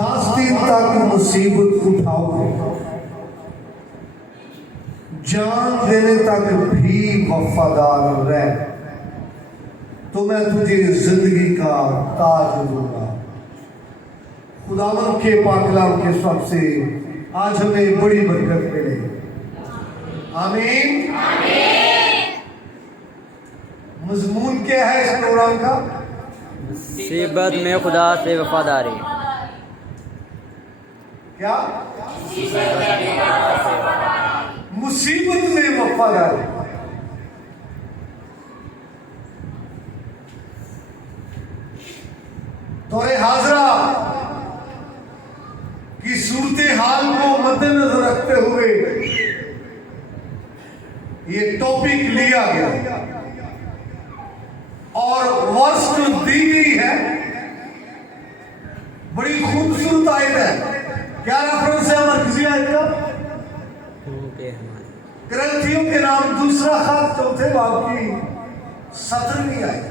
10 दिन तक मुसीबत उठाओगे, जान देने तक भी वफादार रह, तो मैं तुझे जिंदगी का ताज दूंगा। खुदावन के पाकलाम के सब से आज हमें बड़ी बरकत मिले। आमीन। मजमून क्या है इस प्रोग्राम का? मुसीबत में खुदा से वफादारी। क्या? मुसीबत में वफादारी। तौरे हाजरा की सूरत हाल को मद्देनजर रखते हुए ये टॉपिक लिया गया और वर्ष जो दी गई है बड़ी खूबसूरत आयत है। क्या रेफरेंस है मरकजी आयत का? ग्रंथियों के नाम दूसरा खत चौथे बाब की 17वीं आयत।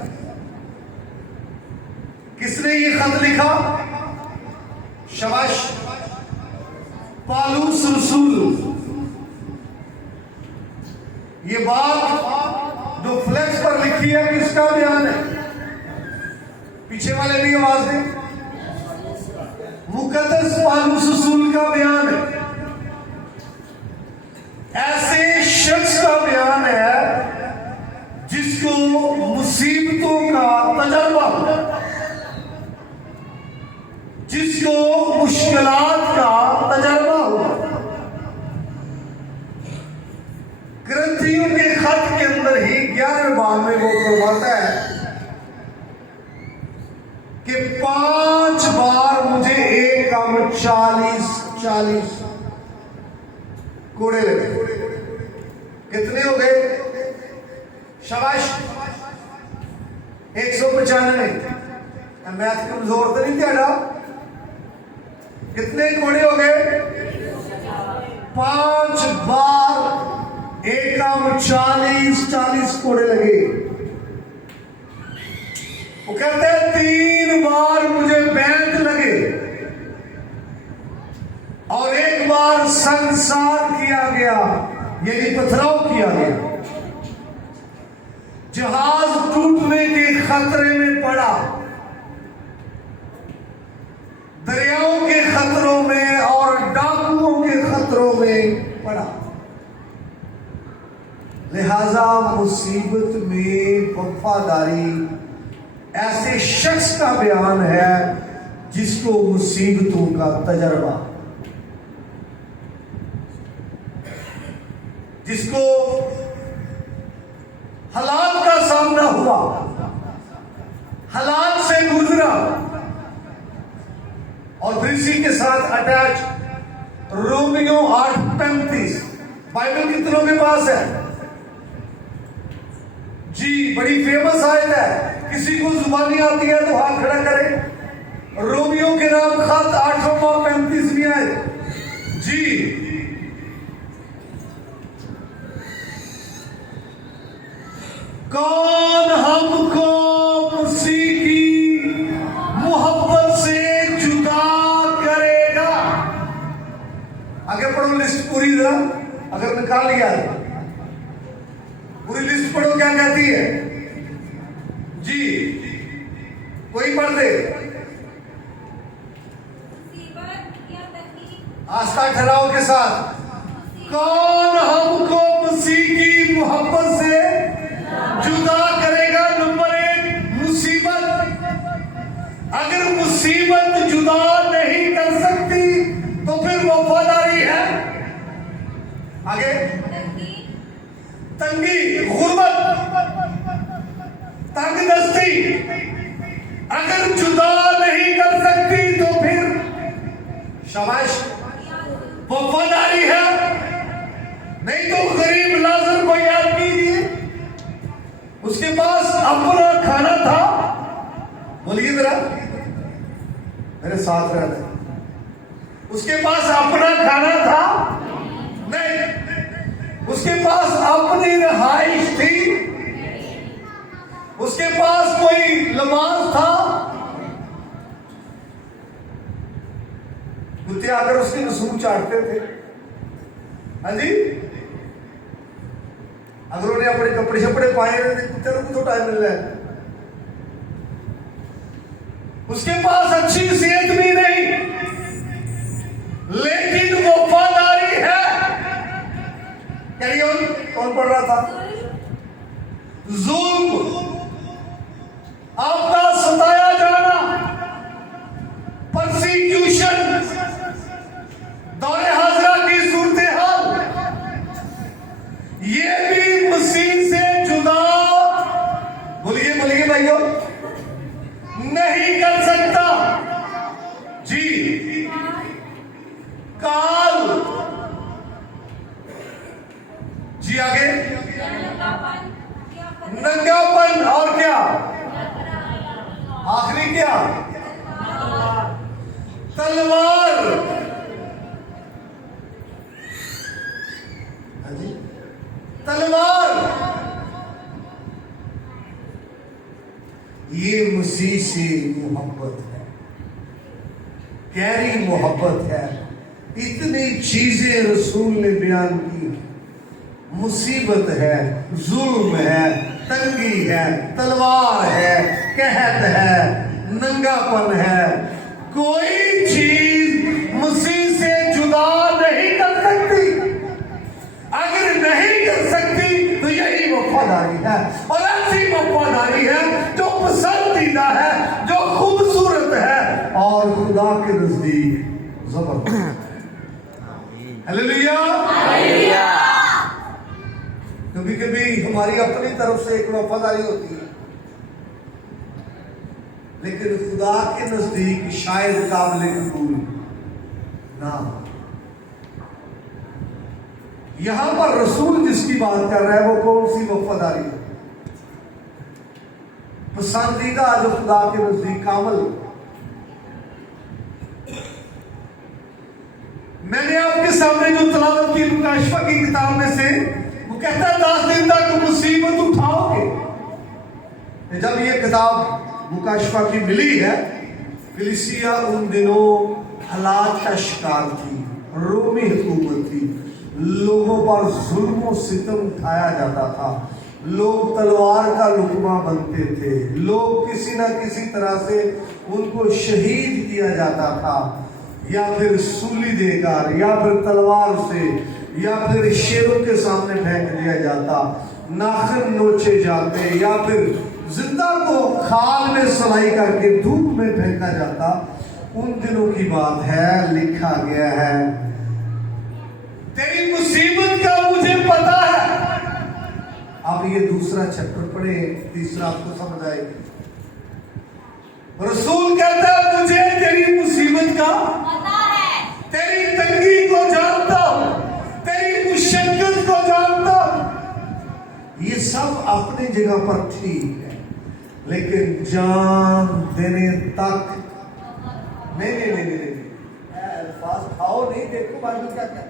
किसने ये खत लिखा? शाबाश, पालूस रसूल। ये बात जो फ्लैक्स पर लिखी है किसका बयान है? पीछे वाले भी आवाज दें। मुकद्दस पालूस रसूल का बयान है। ऐसे शख्स का बयान है जिसको मुसीबतों का तजर्बा हो, जिसको मुश्किलात का तजर्बा हो। ग्रंथियों के खत के अंदर ही 11वें बाब में वो फरमाता है कि 5 बार मुझे एक काम 40 कोड़े लगे। कितने हो गए? शाबाश, 195। मैथ कमजोर तो नहीं तेरा? कितने कोड़े हो गए? 5 बार एक काम 40 कोड़े लगे। वो कहते हैं 3 बार मुझे बैंड लगे और 1 बार संसार किया गया, यानी पथराव किया गया। जहाज टूटने के खतरे में पड़ा, दरियाओं के खतरों में और डाकुओं के खतरों में पड़ा। लिहाजा मुसीबत में वफादारी ऐसे शख्स का बयान है जिसको मुसीबतों का तजर्बा, जिसको हालात का सामना हुआ, हालात से गुजरा। और फिर इसी के साथ अटैच रोमियो 8:35। बाइबल कितनों के पास है जी? बड़ी फेमस आयत है। किसी को जुबानी आती है तो हाथ खड़ा करे। रोमियो के नाम खत 8:35 आयत जी। कौन हमको मसीह की मोहब्बत से जुदा करेगा? आगे पढ़ो लिस्ट पूरी जरा, अगर निकाल लिया पूरी लिस्ट पढ़ो क्या कहती है जी। कोई पढ़ दे। आस्था ठहराव के साथ। कौन हमको मसीह की मोहब्बत से जुदा करेगा? नंबर 1 मुसीबत। अगर मुसीबत जुदा नहीं कर सकती तो फिर वफादारी है। आगे तंगी, गुर्बत, तंगदस्ती अगर जुदा नहीं कर सकती तो फिर शाबाश वफादारी है। नहीं तो गरीब लाजर को याद कीजिए, उसके पास अपना खाना था। बोलिए जरा, मेरे साथ रहते। उसके पास अपना खाना था नहीं, उसके पास अपनी रिहाइश थी, उसके पास कोई लिबास था कुत्ते आकर उसकी नसूर चाटते थे। हाँ जी, अगर उन्हें अपने कपड़े शपड़े पाए थे कुत्ते को तो टाइम मिल रहा है। उसके पास अच्छी सेहत भी नहीं, लेकिन वफादारी है। Carry on. कौन पढ़ रहा था? जुल्म, आपका सताया जाना, परसिक्यूशन, दौरे हाजरा की सूरत हाल, ये भी मसीह से जुदा, बोलिए बोलिए भाइयों, नहीं कर सकता। जी, काल, जी आगे, नंगापन, और क्या? आखिरी क्या? तलवार। तलवार। ये मसीह से मोहब्बत है, गहरी मोहब्बत है। इतनी चीजें रसूल ने बयान की। मुसीबत है, जुल्म है, तंगी है, तलवार है, कहत है, नंगापन है। कोई चीज मसीह से जुदा नहीं कर सकती। अगर नहीं कर सकती तो यही वफादारी है, और ऐसी वफादारी है जो पसंदीदा है, जो खूबसूरत है और खुदा के नजदीक जबरदस्त। हालेलुया। कभी कभी हमारी अपनी तरफ से एक वफादारी होती है, लेकिन खुदा के नजदीक शायद काबिल कबूल ना। यहां पर रसूल जिसकी बात कर रहा है वो कौन सी वफादारी है? पसंदीदा, जो खुदा के नजदीक कामिल। मैंने आपके सामने जो तलावत की मुकाशफा की किताब में से, वो कहता है 10 दिन तक मुसीबत उठाओगे। जब ये किताब मुकाशफा की मिली है, फिलिसिया उन दिनों हालात का शिकार थी, रोमी हुकूमत थी, लोगों पर जुल्म सितम उठाया जाता था, लोग तलवार का लुकमा बनते थे, लोग किसी ना किसी तरह से उनको शहीद किया जाता था, या फिर सूली देकर, या फिर तलवार से, या फिर शेरों के सामने फेंक दिया जाता, नाखून नोचे जाते, या फिर जिंदा को खाल में सलाई करके धूप में फेंका जाता। उन दिनों की बात है, लिखा गया है, तेरी मुसीबत का मुझे पता है। अब ये दूसरा चैप्टर पढ़े, तीसरा आपको समझ आएगी। रसूल कहता है मुझे तेरी मुसीबत का पता है, तेरी तंगी को जानता हूं, तेरी मुशक्कत को जानता हूं। ये सब अपनी जगह पर ठीक है, लेकिन जान देने तक नहीं नहीं नहीं नहीं, अल्फाज खाओ नहीं, देखो बाइबल क्या कहता है।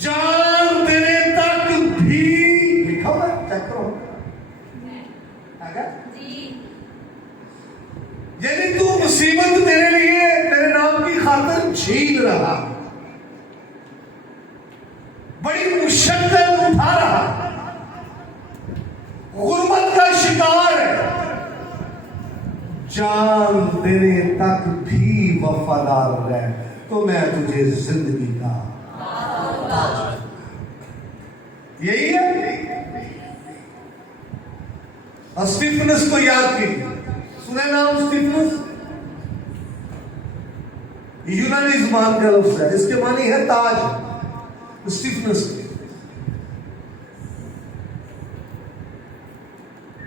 जान देने तक भी लिखा हुआ, चेक करो। यानी तू मुसीबत तेरे लिए, तेरे नाम की खातिर झेल रहा, बड़ी मुशक्कत उठा रहा, गुर्बत का शिकार है, जान देने तक भी वफादार रहे तो मैं तुझे जिंदगी का, यही है। स्टीफनस को याद कीजिए, सुने नाम स्टीफनस? यूनानी ज़बान का लफ्ज़ है, इसके मानी है ताज। स्टीफनस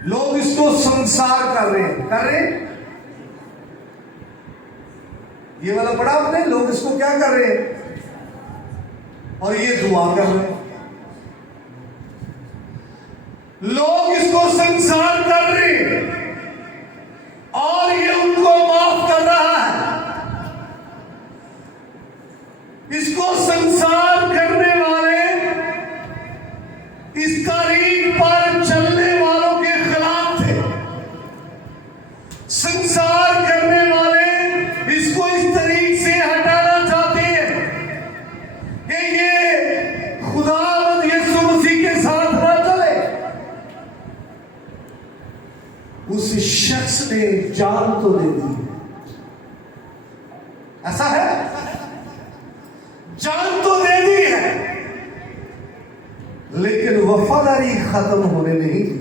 लोग इसको संसार कर रहे हैं, ये वाला पढ़ा आपने? लोग इसको क्या कर रहे हैं? और ये दुआ कर रहे हैं। लोग इसको संसार कर रहे हैं और ये उनको माफ कर रहा है। इसको संसार करने वाले, इस तारीख पर चलने वालों के खिलाफ थे। संसार करने वाले उस शख्स ने जान तो दे दी, ऐसा है, जान तो दे दी है, लेकिन वफादारी खत्म होने नहीं दी।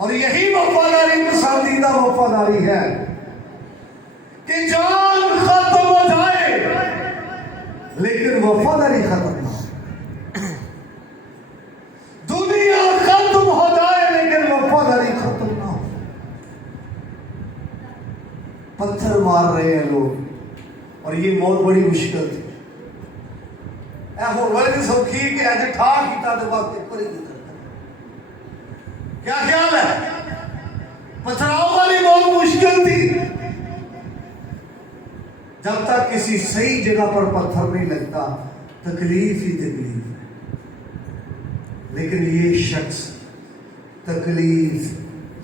और यही वफादारी पसंदीदा वफादारी है कि जान खत्म हो जाए लेकिन वफादारी खत्म ना हो। दुनिया खत्म हो जाए लेकिन वफादारी खत्म ना हो। पत्थर मार रहे हैं लोग और ये बहुत बड़ी मुश्किल थी। वर्ग सौखी कि अज ठा किया तो वास्ते पर क्या ख्याल है? पथराव वाली बहुत मुश्किल थी। जब तक किसी सही जगह पर पत्थर नहीं लगता तकलीफ ही तकलीफ है। लेकिन ये शख्स तकलीफ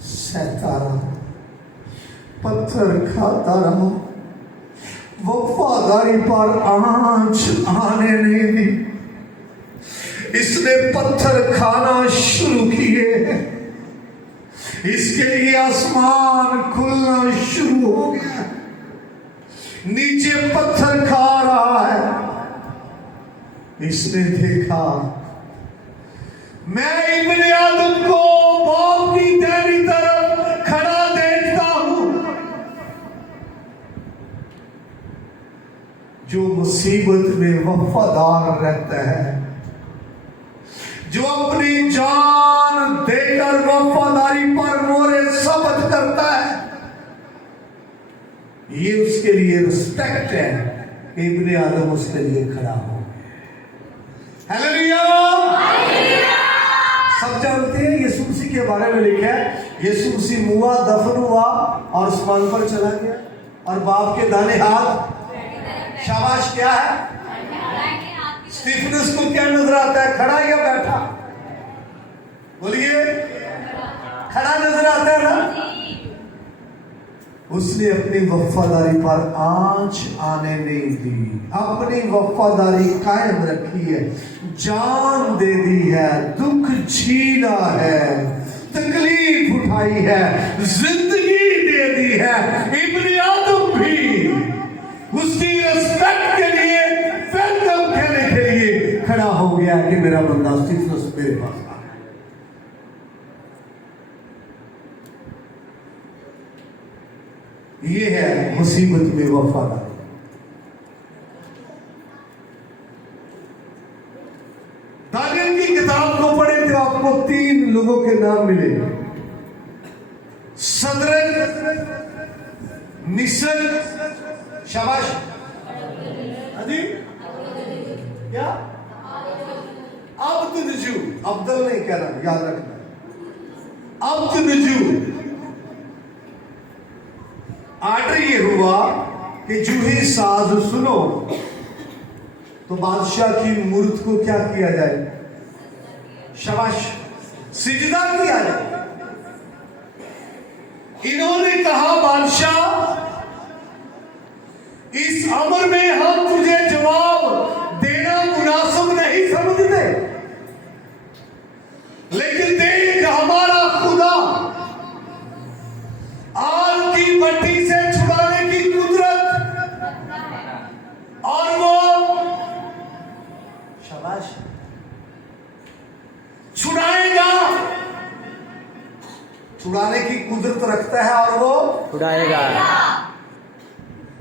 सहता रहा, पत्थर खाता रहा, वफादारी पर आंच आने नहीं दी। इसने पत्थर खाना शुरू किए, इसके लिए आसमान खुलना शुरू हो गया, नीचे पत्थर खा रहा है। इसने देखा मैं इब्ने आदम को बाप की दाहिनी तरफ खड़ा देखता हूं, जो मुसीबत में वफादार रहता है, जो अपनी जान देकर वफादारी पर मोरे सबत करता है। ये उसके लिए रिस्पेक्ट है कि इब्ने आदम उसके लिए खड़ा हो। हालेलुया। सब जानते हैं यीशु मसीह के बारे में लिखा है, यीशु मसीह मुआ, दफन हुआ और आसमान पर चला गया और बाप के दाहिने हाथ। शाबाश। क्या है? स्टीफनस को क्या नजर आता है, खड़ा या बैठा? बोलिए, खड़ा नजर आता है ना। उसने अपनी वफादारी पर आंच आने नहीं दी, अपनी वफादारी कायम रखी है, जान दे दी है, दुख झीला है, तकलीफ उठाई है, जिंदगी दे दी है। इब्ने आदम भी उसकी रिस्पेक्ट के लिए, वेलकम कहने के लिए खड़ा हो गया कि मेरा बंदा स्टीफनस मेरे पास आ। ये है मुसीबत में वफादारी। दानियल की किताब को पढ़े तो आपको 3 लोगों के नाम मिले, सदरक, मिशक, शाबाश, अजी क्या, अब्दुनजू, अब्दुल नहीं कहना, याद रखना, अब्दुनजू। आर्डर ये हुआ कि जूही साज सुनो तो बादशाह की मूर्त को क्या किया जाए? शाबाश, सिजदा किया जाए। इन्होंने कहा बादशाह इस अमर में हम तुझे जवाब देना मुनासिब नहीं समझते, लेकिन देख हमारा खुदा आग की भट्टी से छुड़ाने की कुदरत, और वो शाबाश छुड़ाएगा, छुड़ाने की कुदरत रखता है और वो छुड़ाएगा।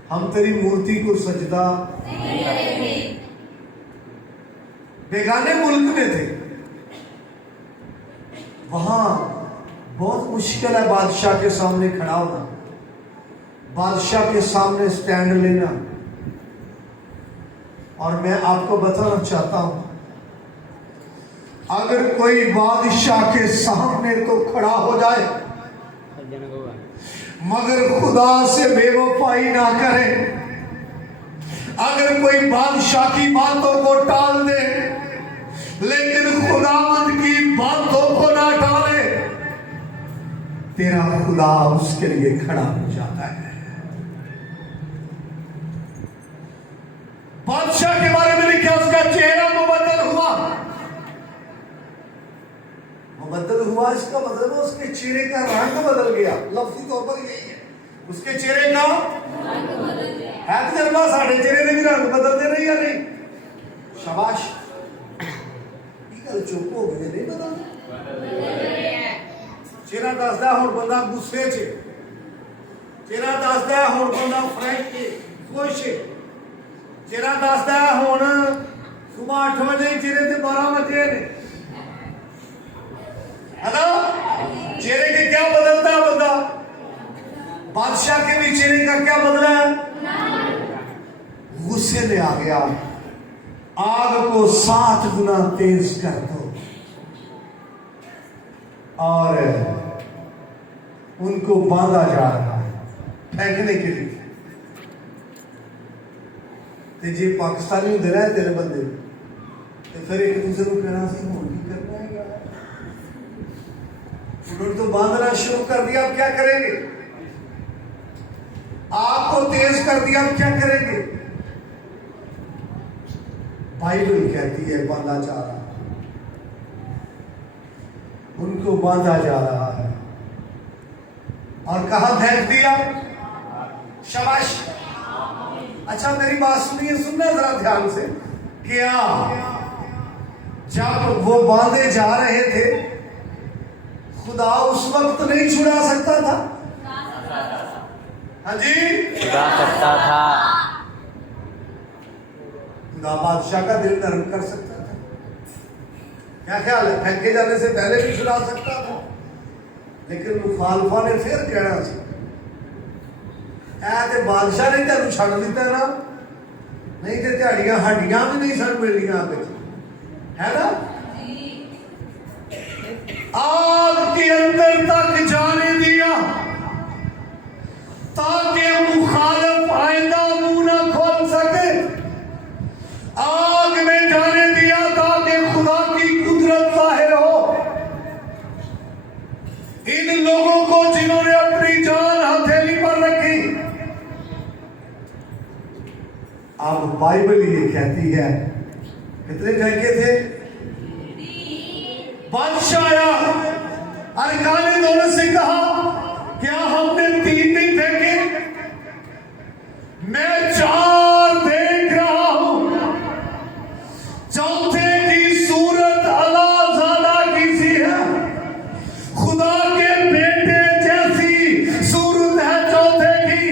हम तेरी मूर्ति को सजदा नहीं करेंगे। बेगाने मुल्क में थे, वहां बहुत मुश्किल है बादशाह के सामने खड़ा होना, बादशाह के सामने स्टैंड लेना। और मैं आपको बताना चाहता हूं, अगर कोई बादशाह के सामने तो खड़ा हो जाए मगर खुदा से बेवफाई ना करे, अगर कोई बादशाह की बातों को टाल दे लेकिन खुदावंद की बातों को ना टाले, तेरा खुदा उसके लिए खड़ा हो जाता है। बादशाह के बारे में लिखा उसका चेहरा मुबद्दल हुआ, मुबद्दल हुआ इसका मतलब उसके चेहरे का रंग बदल गया। लफ्जी तौर पर यही है, उसके चेहरे का है तजर्बा। साढ़े चेहरे के भी रंग बदलते नहीं या नहीं? शाबाश, चुप हो गए नहीं बदलते। चेहरा दसदा हुण बंदा गुस्से च, चेहरा दसदा हुण बंदा फ्रैंक खुश, चेहरा दसदा हुण सुबह 8 बजे चेहरे से 12 बजे ने, है ना? चेहरे के क्या बदलता है बंदा? बादशाह के भी चेहरे का क्या बदला है? गुस्से में आ गया, आग को 7 गुना तेज कर दो और उनको बांधा जा रहा है फेंकने के लिए। ते जे पाकिस्तानी होंदे रहे तेरे बंदे ते फिर एक दूसरे को कहना सी हुण की करना है यार, उन्होंने तो बांधना शुरू कर दिया, अब क्या करेंगे? आपको तेज कर दिया, अब क्या करेंगे? बाइबल कहती है बांधा जा रहा है, उनको बांधा जा रहा है और कहां फेंक दिया? शाबाश। अच्छा मेरी बात सुनिए, सुनना जरा ध्यान से। क्या जब वो बांधे जा रहे थे खुदा उस वक्त नहीं छुड़ा सकता था? हाँ जी, छुड़ा सकता था। खुदा बादशाह का दिल नरम कर सकता था। क्या ख्याल है? फेंके जाने से पहले भी छुड़ा सकता था, लेकिन मुखालफा ने फिर कहना सी ऐ बादशाह ने तेन छड़ दिता ना, नहीं तो दिहाड़ियां हड्डियां भी नहीं सन मिलनियां, है ना? आग के अंदर तक जाने दिया ताकि मुखालिफ आइंदा मुंह ना खोल सके। आग में जाने दिया ताकि खुदा की कुदरत जाहिर हो। इन लोगों को जिन्होंने अपनी जान हथेली पर रखी, अब बाइबल ये कहती है कितने फेंके थे? बादशाह आया, अरकान दौलत से कहा क्या हमने 3 नहीं फेंके? मैं 4 देख रहा हूं। चौथे की सूरत अला ज़ादा की सी है, खुदा के बेटे जैसी सूरत है चौथे की।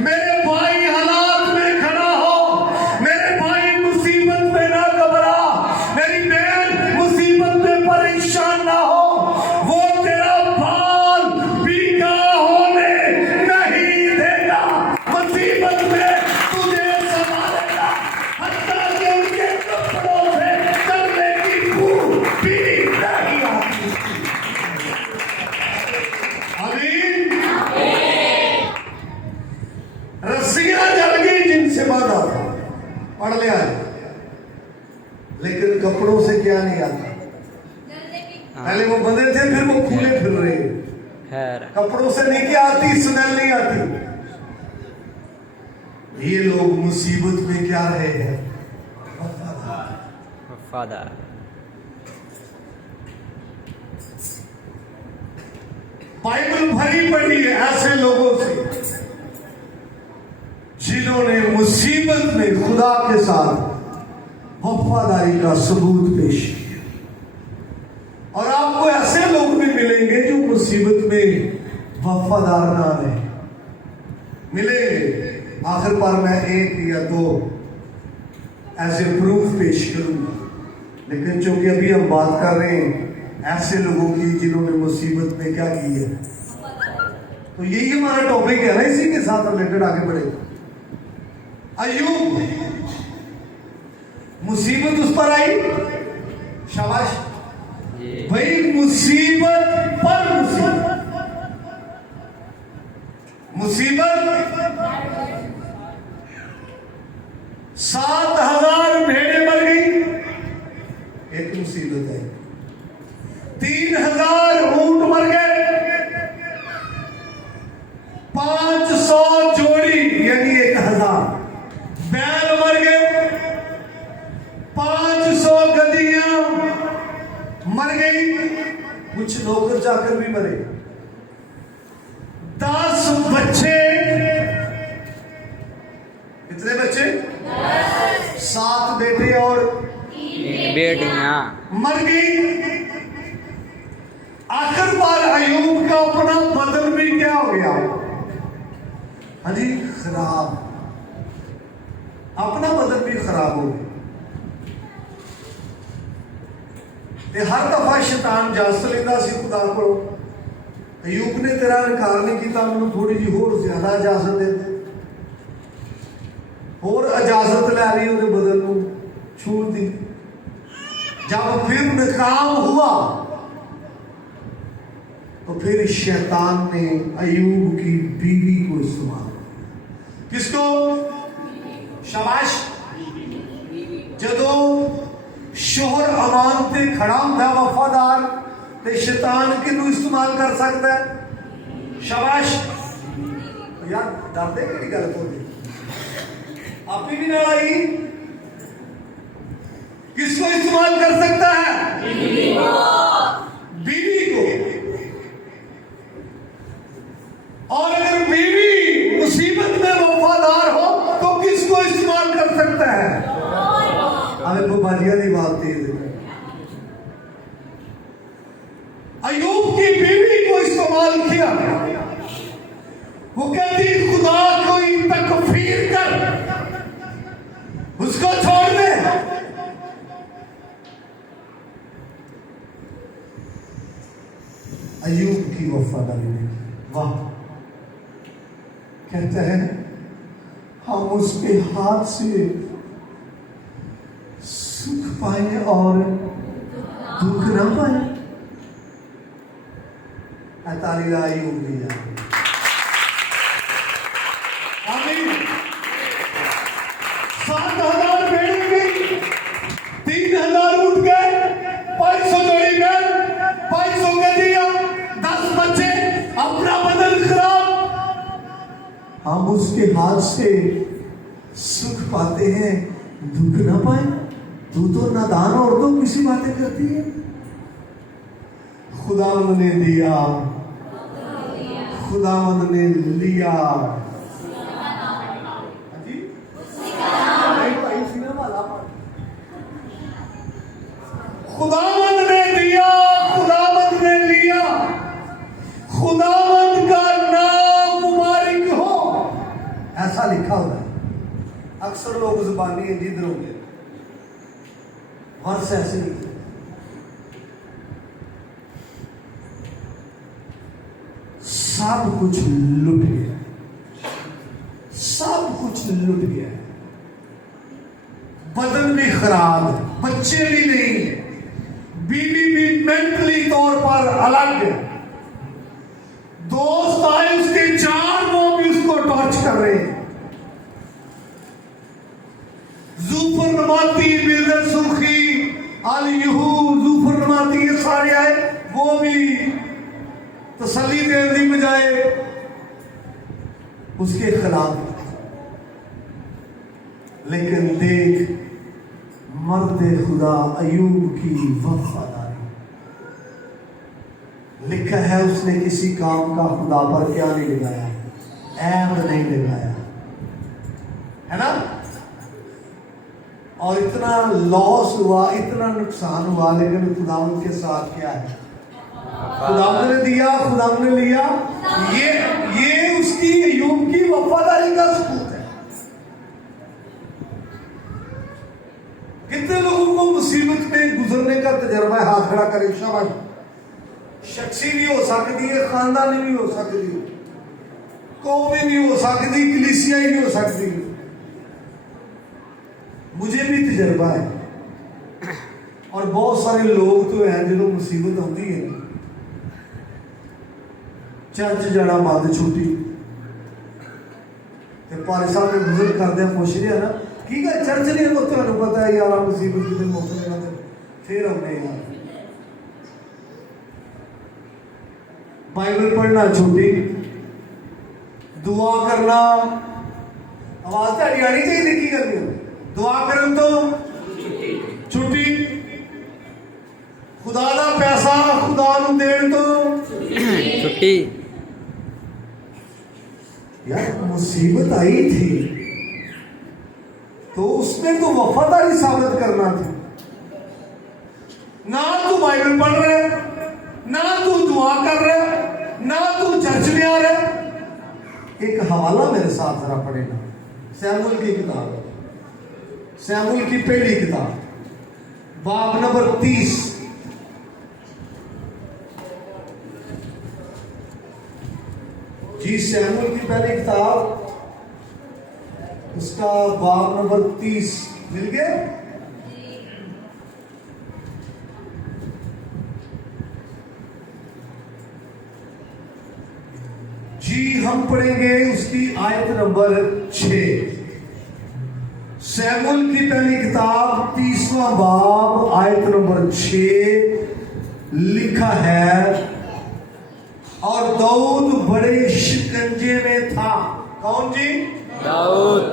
मेरे भाई हालात में खड़ा हो, मेरे भाई मुसीबत में ना घबरा, मेरी बहन मुसीबत में परेशान ना हो। वो तेरा बाल भीगा होने नहीं देगा, मुसीबत में तुझे संभालेगा, हत्ता के उनके कपड़ों से चलने की बू भी नहीं आती। आमीन। रस्सियां जल गई जिनसे बांधा था, पढ़ लिया, लेकिन कपड़ों से क्या नहीं आता? पहले वो बंधे थे, फिर वो खुले फिर रहे। खैर, कपड़ों से नहीं क्या आती? स्मेल नहीं आती। ये लोग मुसीबत में क्या रहे हैं? वफादार। बाइबल भरी पड़ी है ऐसे लोगों से जिन्होंने मुसीबत में खुदा के साथ वफादारी का सबूत पेश किया। और आपको ऐसे लोग भी मिलेंगे जो मुसीबत में वफादार ना रहे, मिलेंगे। आखिर पर मैं 1 या 2 ऐसे प्रूफ पेश करूंगा, लेकिन चूंकि अभी हम बात कर रहे हैं ऐसे लोगों की जिन्होंने मुसीबत में क्या की है, तो यही हमारा टॉपिक है ना, इसी के साथ रिलेटेड आगे बढ़े। अय्यूब, मुसीबत उस पर आई, शाबाश भाई, मुसीबत पर मुसीबत 7,000 भेड़ें मर गई, एक मुसीबत है। 3,000 ऊंट मर गए, 500 जोड़ी यानी 1,000 बैल मर गए, 500 गधियां मर गई। कुछ नौकर चाकर भी मरे, 10 बच्चे, कितने बच्चे? 7 बेटे और बेटियां मर गई। आखिरकार अयूब का अपना बदन भी क्या हो गया? हाँ जी, खराब, अपना बदन भी खराब हो गया। ते हर दफा शैतान जस लेंदा सी खुदा को, अयूब ने तेरा इनकार नहीं किया, मैं थोड़ी जी होर ज्यादा इजाजत दे दे, होर इजाजत लै रही उहदे बदन को छू दी। जब फिर नाकाम हुआ तो फिर शैतान ने अयूब की बीवी को इस्तेमाल किया। किसको? शाबाश। जदों शोहर अमान ते खड़ा होंदा वफादार, ते शैतान किनू इस्तेमाल कर सकता है? शाबाश। यार डरदे केड़ी गल होंदी, आप भी ना आई। किसको इस्तेमाल कर सकता है? बीवी को। और अगर बीवी मुसीबत में वफादार हो तो किसको इस्तेमाल कर सकता है? हमें को बाजिया की बात तेज है। अयूब की बीवी को इस्तेमाल किया। वो कहती खुदा कोई तकफीर कर, उसको छोड़ दे। अयूब की वफादारी ने, वाह, कहते हैं हम उसके हाथ से सुख पाए और दुख ना पाए। तारीला अयूब दिया। आमीन। 7,000 भेड़ गई, 3,000 उठ गए, 500 जोड़ी बैल, 500 के दिया, 10 बच्चे, अपना बदन खराब। हम उसके हाथ से सुख पाते हैं, दुख ना पाए। तू तो नादान औरतों किसी बातें करती है। खुदावंद ने दिया, खुदावंद ने लिया। खुदावंद ने दिया, खुदावंद ने लिया। खुदावंद का नाम मुबारक हो, ऐसा लिखा हुआ है। अक्सर लोग जुबानी है जिधर होंगे वर्ष ऐसे लिखे, सब कुछ लुट गया, सब कुछ लुट गया। बदन भी खराब, बच्चे भी नहीं, बीवी भी मेंटली तौर पर अलग है। दोस्त आए उसके 4 लोग भी उसको टॉर्च कर रहे हैं। जूफर नमाती, बिल्दर सुखी, अल यहू, जूफर नमाती, ये सारे आए, वो भी तसल्ली देने की बजाय उसके खिलाफ। लेकिन देख मर्द खुदा अयूब की वफादारी, लिखा है उसने किसी काम का खुदा पर क्या नहीं लगाया, ऐब नहीं लगाया, है ना। और इतना लॉस हुआ, इतना नुकसान हुआ, लेकिन खुदावंद के साथ क्या है? खुदावंद ने दिया, खुदावंद ने लिया। ये उसकी अयूब की वफादारी का सबूत है। कितने लोगों को मुसीबत में गुजरने का तजर्बा है? हाथ खड़ा करे, शाबाश। शख्सी भी हो सकती है, खानदानी भी हो सकती है, कौमी भी हो सकती, कलीसिया भी हो सकती है। मुझे भी तजर्बा है। और बहुत सारे लोग तो हैं जो मुसीबत होती है, चर्च जाना बंद, छुट्टी। पारे साहब ने बुजुर्ग करते पुछ रहा ना की गल चर्च नहीं है, तुम्हें पता है यार मुसीबत कितने मौके फिर हमने बाइबल पढ़ना छुट्टी, दुआ करना, आवाज तो आनी चाहिए की करनी, दुआ करन तो छुट्टी, खुदा दा पैसा खुदा नूं देण तो छुट्टी। यार मुसीबत आई थी तो उसमें तो वफादारी साबित करना थी। ना तू बाइबल पढ़ रहा है, ना तू दुआ कर रहा है, ना तू चर्च में आ रहा है। एक हवाला मेरे साथ जरा पढ़ेगा, सैमुअल की किताब, सैमुअल की पहली किताब, बाब नंबर 30। जी सैमुअल की पहली किताब, उसका बाब नंबर 30 मिल गया। जी हम पढ़ेंगे उसकी आयत नंबर 6। सैमुअल की पहली किताब 30वां बाब आयत नंबर 6 लिखा है, और दाऊद बड़े शिकंजे में था। कौन जी? दाऊद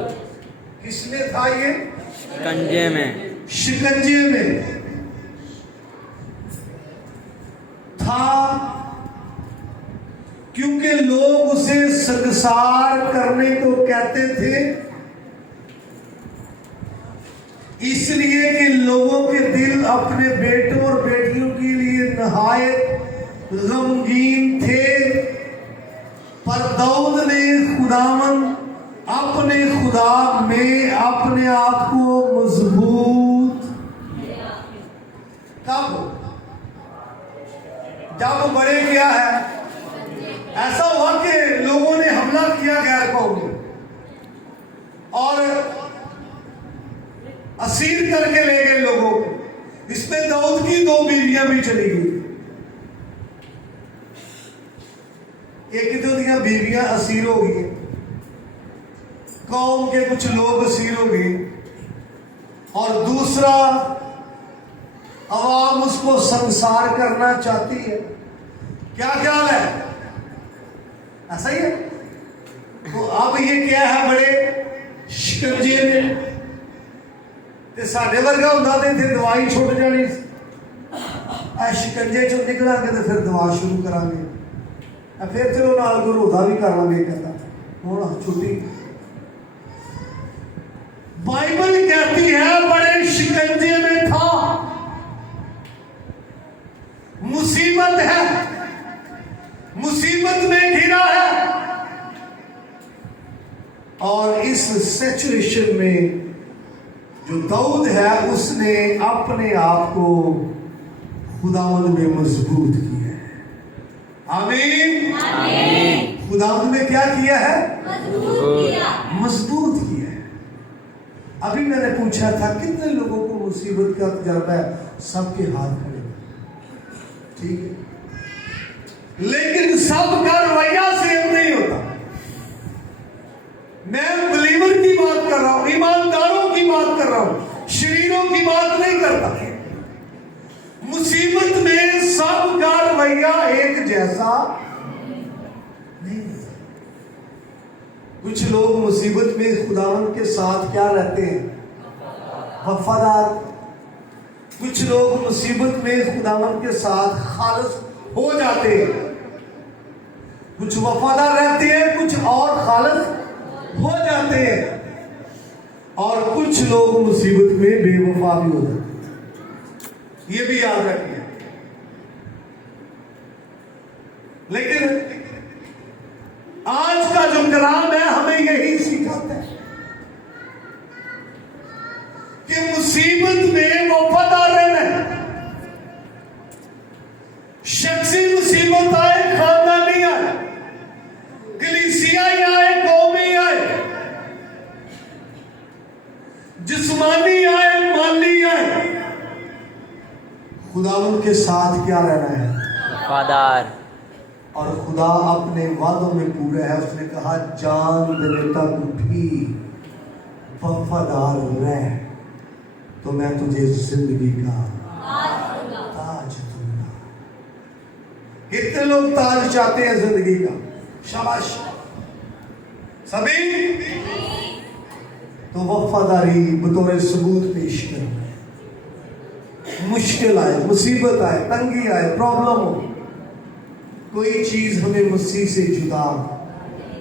किसमें था ये? शिकंजे में। शिकंजे में था, क्योंकि लोग उसे संसार करने को कहते थे, इसलिए कि लोगों के दिल अपने बेटों और बेटियों के लिए नहायत गमगीन थे। पर दाऊद ने खुदावन अपने खुदा में अपने आप को मजबूत कब? जब बड़े क्या है, ऐसा हुआ कि लोगों ने हमला किया गैर कौम और असीर करके ले गए लोगों को। इसमें दाऊद की 2 बीवियां भी चली गई। एक तो दिया बीवियां असीर हो गई, कौम के कुछ लोग असीर हो गए, और दूसरा अवाम उसको संसार करना चाहती है। क्या ख्याल है? ऐसा ही है। तो अब ये क्या है, बड़े शिकंजे में ते साडे वर्गा हुंदा ते फिर दवाई छुट जानी। आ शिकंजे चों निकलांगे तो फिर दवा शुरू करांगे, फिर चलो नाल कोई रोधा भी कर लांगे। कहता हुण छुट्टी। बाइबल कहती है बड़े शिकंजे में था। मुसीबत है, मुसीबत में घिरा है, और इस सिचुएशन में जो दाऊद है उसने अपने आप को खुदावंद में मजबूत किया है। आमीन। खुदावंद में क्या किया है? मजबूत किया है। अभी मैंने पूछा था कितने लोगों को मुसीबत का तजर्बा है? सबके हाथ खड़े, ठीक है, लेकिन सबका रवैया सेम नहीं होता। मैं बिलीवर की बात कर रहा हूं, ईमानदारों की बात कर रहा हूं, शरीरों की बात नहीं करता। मुसीबत में सबका रवैया एक जैसा नहीं होता। कुछ लोग मुसीबत में खुदावंद के साथ क्या रहते हैं? वफादार। कुछ लोग मुसीबत में खुदावंद के साथ खालिस हो जाते हैं। कुछ वफादार रहते हैं, कुछ और खालिस हो जाते हैं, और कुछ लोग मुसीबत में बेवफा भी हो जाते हैं। ये भी याद रखिए। लेकिन आज का जो कलाम है हमें यही सिखाता है कि मुसीबत में वफादार रहना। शख्सी मुसीबत आए, खानदानी आए, कलीसियाई आए, कौमी आए, जिस्मानी आए, माली आए, खुदावंद के साथ क्या रहना है? वफादार। और खुदा अपने वादों में पूरा है। उसने कहा जान देने तक भी वफादार रह तो मैं तुझे जिंदगी का ताज दूंगा। कितने लोग ताज चाहते हैं जिंदगी का? शाबाश। सभी तो वफादारी बतौर सबूत पेश कर। मुश्किल आए, मुसीबत आए, तंगी आए, प्रॉब्लम हो, कोई चीज हमें मसीह से जुदा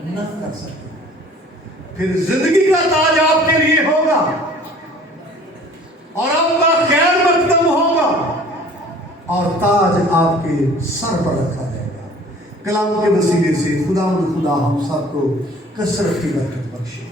न कर सकती। फिर जिंदगी का ताज आपके लिए होगा और आपका खैर मकदम होगा और ताज आपके सर पर रखा जाएगा। कलाम के वसीले से खुदा हम सबको कसरत की बरकत बख्शे।